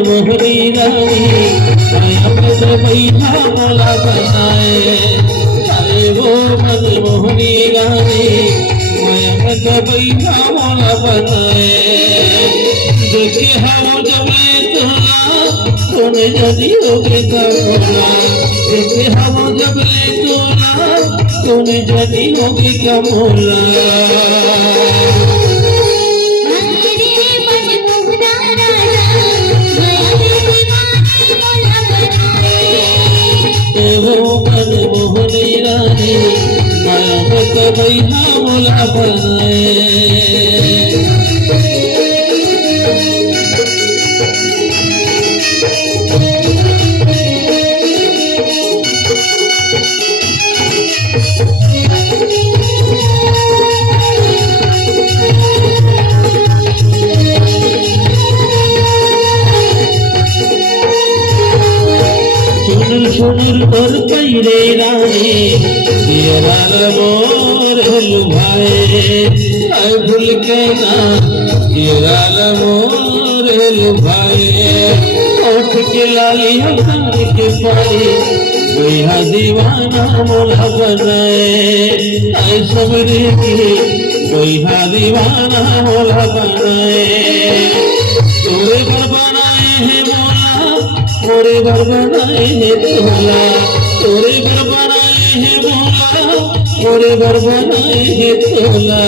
मोहनी रानी बैठा मोला बनाए। अरे वो मन मोहनी रानी बैठा मोला बनाए। देखे हम जब तोला तूने जदी होगे कमोला। देखे हम जब तोला तूने जदी होगे कमोला। मोहनी रानी माया मत बैठा मोला बनाए। सुनुर पर पैरे रानी दियराल मोर लुभाए। भूल के ना दियराल मोर लुभाए। ओठ के लाली कान के पाई बेहा दीवाना मोला बनाए। सबरे की बेहा दीवाना मोला बनाए। तोरे पर बनाए है मोला तोरे घर बनाए है तोला। तोरे घर बनाए है मोला तोरे घर बनाए है तोला।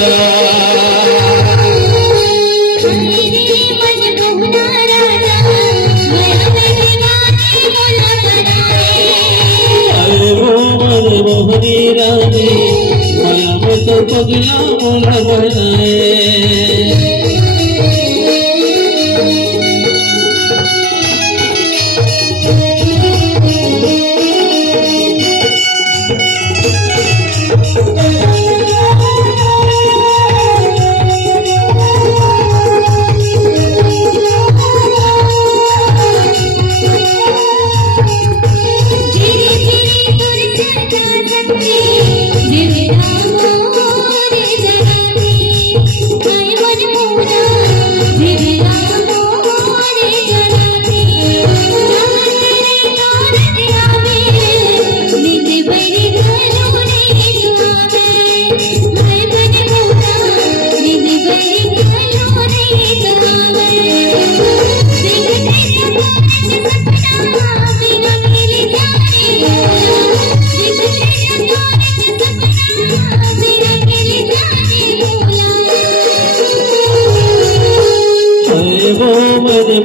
अरे वो मन मोहनी रानी माया में तो पगला मोला बनाए।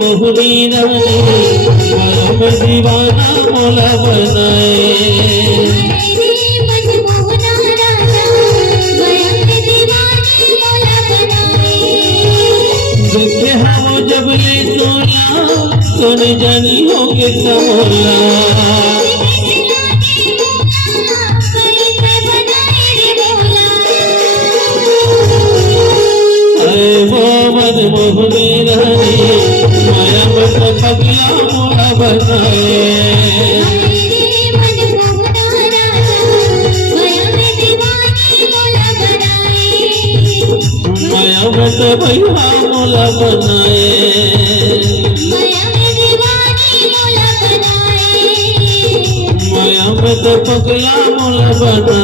मोहनी रानी माया में दीवाना मोला बनाए। देखे हम जब ले तोला तूने जानी होगे कमोला। मोहनी रानी माया में तो पगला मोला बनाए। माया में तो बैठा मोला बनाए। माया में तो पगला मोला बना।